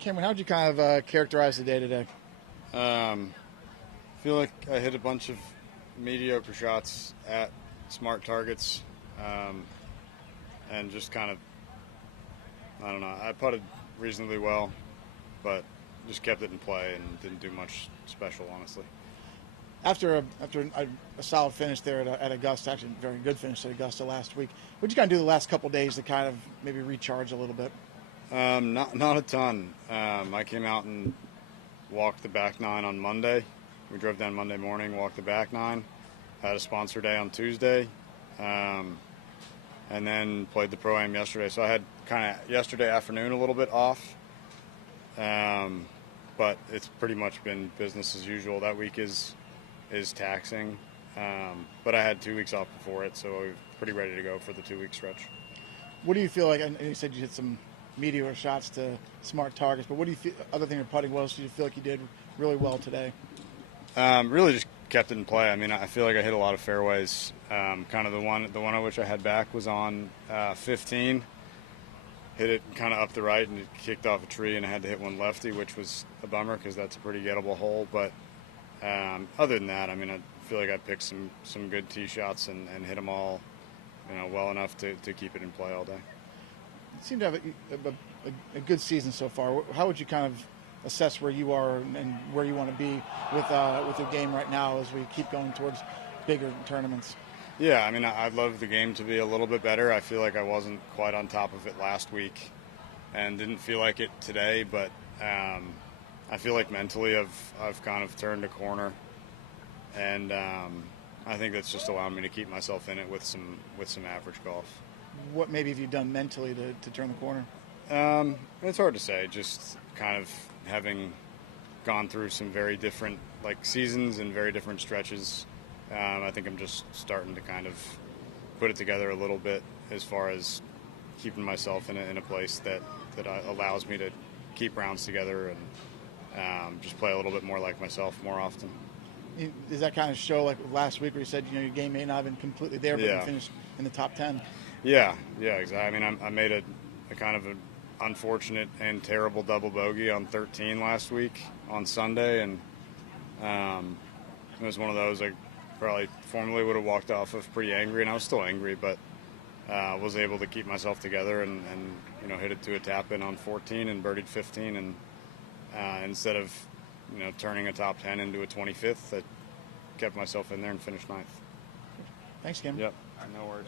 Cameron, how would you kind of characterize the day today? I feel like I hit a bunch of mediocre shots at smart targets, and just kind of, I don't know, I putted reasonably well, but just kept it in play and didn't do much special, honestly. After a solid finish there at Augusta, actually a very good finish at Augusta last week, what did you kind of do the last couple of days to kind of maybe recharge a little bit? Not a ton. I came out and walked the back nine on Monday. We drove down Monday morning, walked the back nine, had a sponsor day on Tuesday, and then played the Pro-Am yesterday. So I had kind of yesterday afternoon a little bit off, but it's pretty much been business as usual. That week is taxing, but I had 2 weeks off before it, so I'm pretty ready to go for the 2-week stretch. What do you feel like? And you said you hit some mediocre shots to smart targets, but what do you feel, other than your putting, what else do you feel like you did really well today? Really just kept it in play. I mean, I feel like I hit a lot of fairways. Kind of the one I wish I had back was on 15. Hit it kind of up the right and it kicked off a tree, and I had to hit one lefty, which was a bummer because that's a pretty gettable hole. But other than that, I mean, I feel like I picked some good tee shots and hit them all, well enough to keep it in play all day. You seem to have a good season so far. How would you kind of assess where you are and where you want to be with your game right now as we keep going towards bigger tournaments? Yeah, I mean, I'd love the game to be a little bit better. I feel like I wasn't quite on top of it last week and didn't feel like it today, but I feel like mentally I've kind of turned a corner, and I think that's just allowing me to keep myself in it with some average golf. What maybe have you done mentally to turn the corner? It's hard to say. Just kind of having gone through some very different seasons and very different stretches. I think I'm just starting to kind of put it together a little bit as far as keeping myself in a place that allows me to keep rounds together and just play a little bit more like myself more often. Does that kind of show, like last week where you said your game may not have been completely there, but you finished in the top 10? Yeah, exactly. I mean, I made a kind of an unfortunate and terrible double bogey on 13 last week on Sunday, and it was one of those I probably formerly would have walked off of pretty angry, and I was still angry, but was able to keep myself together and hit it to a tap in on 14 and birdied 15, and instead of turning a top 10 into a 25th, I kept myself in there and finished 9th. Thanks, Kim. Yep. No worries.